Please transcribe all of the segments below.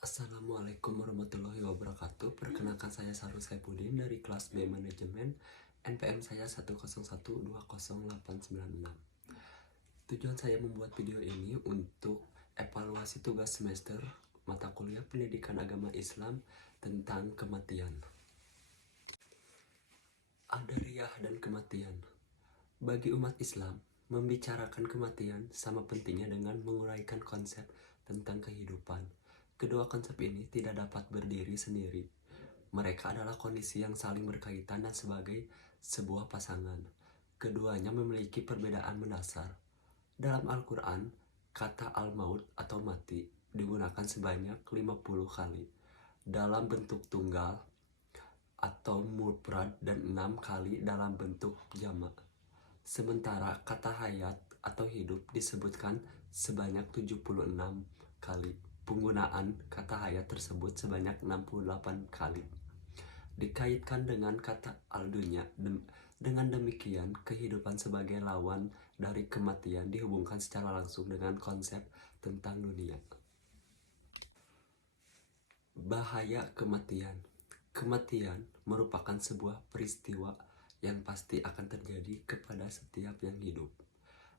Assalamualaikum warahmatullahi wabarakatuh. Perkenalkan saya Sarul Saipudin dari kelas B Manajemen. NPM saya 101200896. Tujuan saya membuat video ini untuk evaluasi tugas semester mata kuliah Pendidikan Agama Islam tentang kematian. Adariyah dan kematian. Bagi umat Islam, membicarakan kematian sama pentingnya dengan menguraikan konsep tentang kehidupan. Kedua konsep ini tidak dapat berdiri sendiri. Mereka adalah kondisi yang saling berkaitan dan sebagai sebuah pasangan. Keduanya memiliki perbedaan mendasar. Dalam Al-Quran, kata al-maut atau mati digunakan sebanyak 50 kali dalam bentuk tunggal atau mufrad dan 6 kali dalam bentuk jamak. Sementara kata hayat atau hidup disebutkan sebanyak 76 kali. Penggunaan kata hayat tersebut sebanyak 68 kali. Dikaitkan dengan kata al-dunya. Dengan demikian, kehidupan sebagai lawan dari kematian dihubungkan secara langsung dengan konsep tentang dunia. Bahaya kematian. Kematian merupakan sebuah peristiwa yang pasti akan terjadi kepada setiap yang hidup.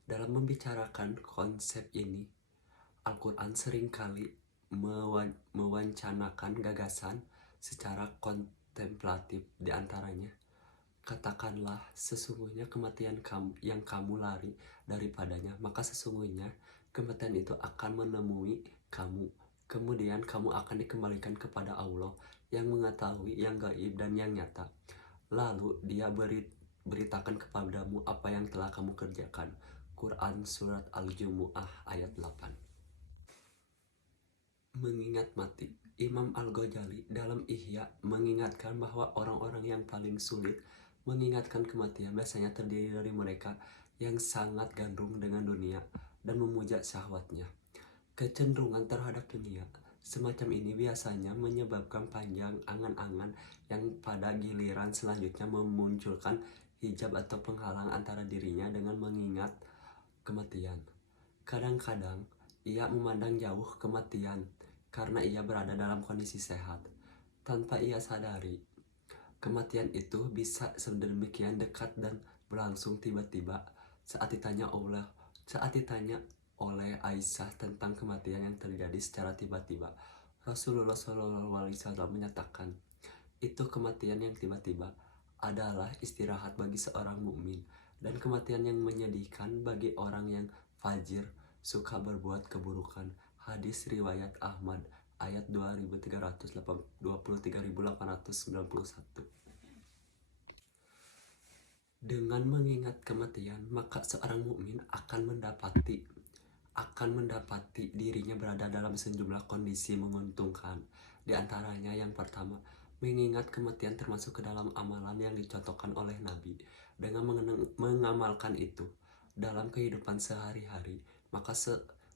Dalam membicarakan konsep ini, Al-Quran seringkali mewancanakan gagasan secara kontemplatif. Di antaranya, katakanlah sesungguhnya kematian yang kamu lari daripadanya, maka sesungguhnya kematian itu akan menemui kamu. Kemudian kamu akan dikembalikan kepada Allah yang mengetahui yang gaib dan yang nyata. Lalu dia beritakan kepadamu apa yang telah kamu kerjakan. Quran Surat Al-Jumu'ah ayat 8. Mengingat mati. Imam Al-Ghazali dalam Ihya mengingatkan bahwa orang-orang yang paling sulit mengingatkan kematian biasanya terdiri dari mereka yang sangat gandrung dengan dunia dan memuja syahwatnya. Kecenderungan terhadap dunia semacam ini biasanya menyebabkan panjang angan-angan yang pada giliran selanjutnya memunculkan hijab atau penghalang antara dirinya dengan mengingat kematian. Kadang-kadang ia memandang jauh kematian karena ia berada dalam kondisi sehat. Tanpa ia sadari, kematian itu bisa sedemikian dekat dan berlangsung tiba-tiba. Saat ditanya oleh Aisyah tentang kematian yang terjadi secara tiba-tiba, Rasulullah SAW menyatakan, itu kematian yang tiba-tiba adalah istirahat bagi seorang mukmin dan kematian yang menyedihkan bagi orang yang fajir suka berbuat keburukan. Hadis riwayat Ahmad ayat 23.891. Dengan mengingat kematian, maka seorang mukmin akan mendapati dirinya berada dalam sejumlah kondisi menguntungkan. Di antaranya yang pertama, mengingat kematian termasuk ke dalam amalan yang dicontohkan oleh Nabi. Dengan mengamalkan itu dalam kehidupan sehari-hari,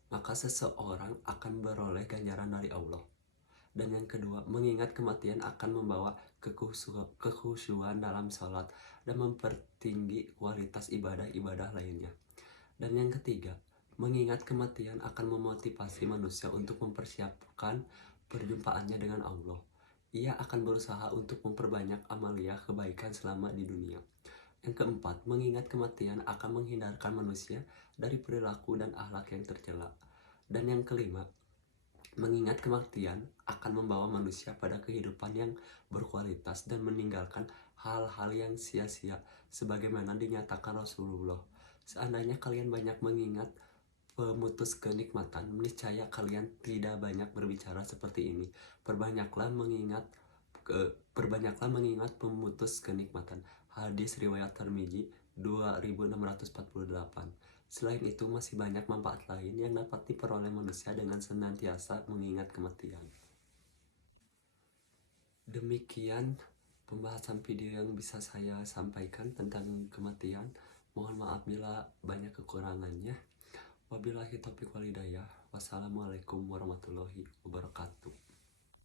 maka seseorang akan beroleh ganjaran dari Allah. Dan yang kedua, mengingat kematian akan membawa kekhusyuan dalam sholat dan mempertinggi kualitas ibadah-ibadah lainnya. Dan yang ketiga, mengingat kematian akan memotivasi manusia untuk mempersiapkan perjumpaannya dengan Allah. Ia akan berusaha untuk memperbanyak amaliyah kebaikan selama di dunia. Yang keempat, mengingat kematian akan menghindarkan manusia dari perilaku dan akhlak yang tercela. Dan yang kelima, mengingat kematian akan membawa manusia pada kehidupan yang berkualitas dan meninggalkan hal-hal yang sia-sia sebagaimana dinyatakan Rasulullah. Seandainya kalian banyak mengingat pemutus kenikmatan, niscaya kalian tidak banyak berbicara seperti ini. Perbanyaklah mengingat pemutus kenikmatan. Hadis riwayat Tirmidzi 2648. Selain itu masih banyak manfaat lain yang dapat diperoleh manusia dengan senantiasa mengingat kematian. Demikian pembahasan video yang bisa saya sampaikan tentang kematian. Mohon maaf bila banyak kekurangannya. Wabillahi taufiq wal hidayah. Wassalamualaikum warahmatullahi wabarakatuh.